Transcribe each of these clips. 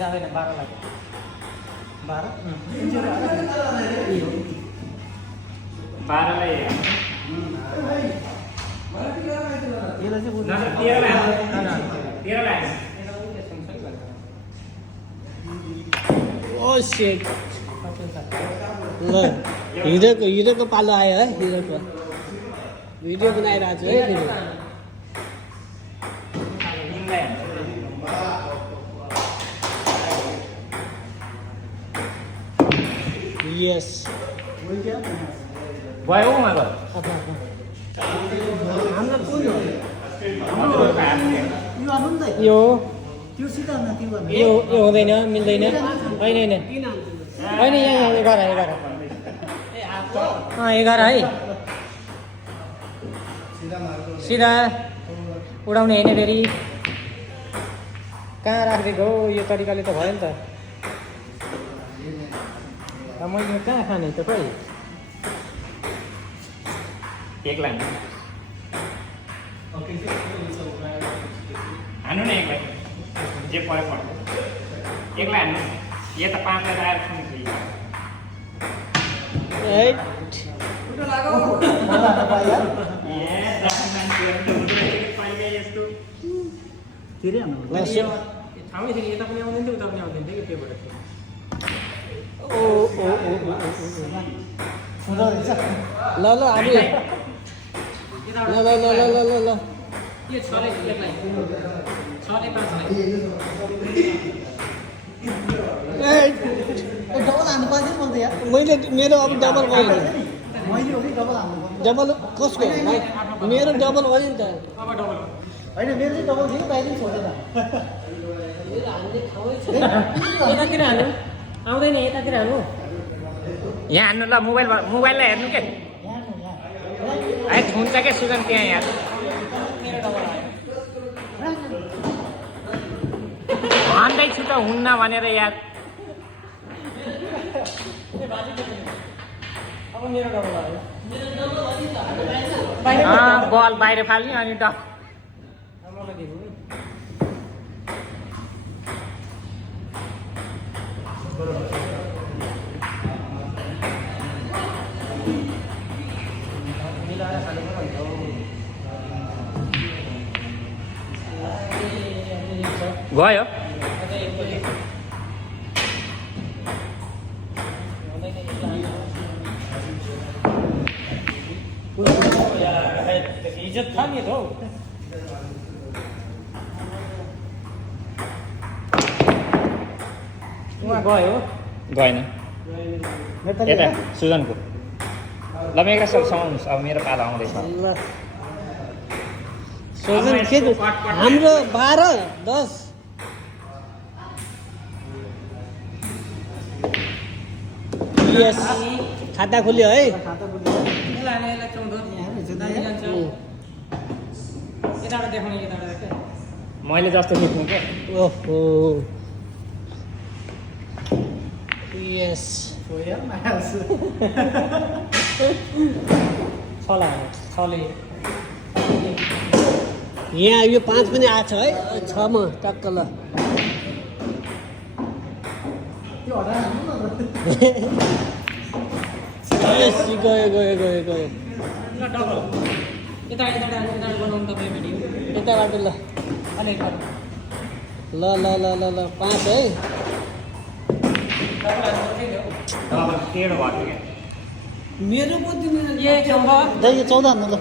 जाँदैन 12 लाग्यो 12 12 लाई यसलाई चाहिँ न 13 लाई ओ शिट ल हिरोको पालो आयो है हिरोको भिडियो बनाइरहेको छु है फेरि यस भयो उहाँको हाम्रो कुन हो यो आउनु नि त यो त्यो सिधा न त्यो गर्नु यो यो हुँदैन मिल्दैन होइन होइन होइन यहाँ 11 11 है सिधा उडाउने होइन फेरि कहाँ राखिदिएको हो यो तरिकाले त भयो नि त मैले कहाँ खाने त खै एक लाइन हान्नु न एकलाई जे पऱ्यो पर्छ एकलाई हान्नु यो त 5 लाई आएर सुन्छु तिरै हान्नु ठाउँमै थियो यता पनि आउँदैन थियो उता पनि आउँदैन थियो त्यो भएर ओ ल ल अब ल यो 6 ले 1 लाई 6 ले 5 लाई डबल हान्नु पर्छ नि मैले यार मैले मेरो अब डबल भयो मैले हो कि डबल हान्नु डबल कसको मेरो डबल भयो नि त अब डबल होइन मेरो चाहिँ डबल थियो बाहिर छोडेन यतातिर हाल्नु आउँदैन यतातिर हाल्नु यहाँ हान्नु ल मोबाइललाई हेर्नु के है हुन्छ क्या सुजन त्यहाँ यार भन्दैछु त हुन्न भनेर यार अब मेरो डबल आयो बल बाहिर फाल्ने अनि गयो इज्जत था नि त हौ गयो गएन यता सुजनको ल मेगा सब समाउनुहोस् अब मेरो पालो आउँदैछ ल सोजन के हाम्रो 12 10 यस खाता खुल्यो है खाता बुझ्यो यसलाई यसलाई 14 यहाँ जुदा जान्छ यताबाट देखाउने यताबाट के मैले जस्तो खिच्नु के ओहो यस छोया मास छला छले यहाँ यो 5 पनि आछ है 6 मा टक्क ल त्यो हटाएर हान्नु न यस गयो ल डबल यताबाट बनाउनु तपाईँ भिडियो यताबाट ल अनि ल 5 है डबल टेढो भयो क्या मेरो पो तिमीले यो 14 हान्नु ल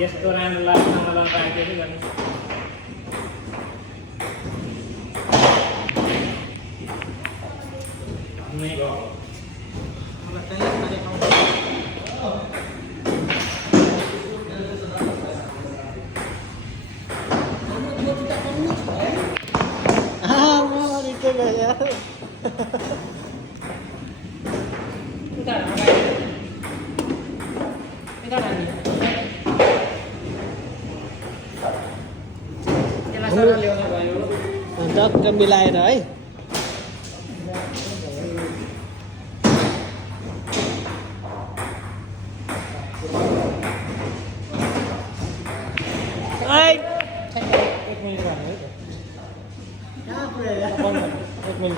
यस्तो राम्रो लाग्छ मलाई राखेको के गर्ने नै गयो टक्क मिलाएर है कहाँ पुऱ्यायो एक मिनिट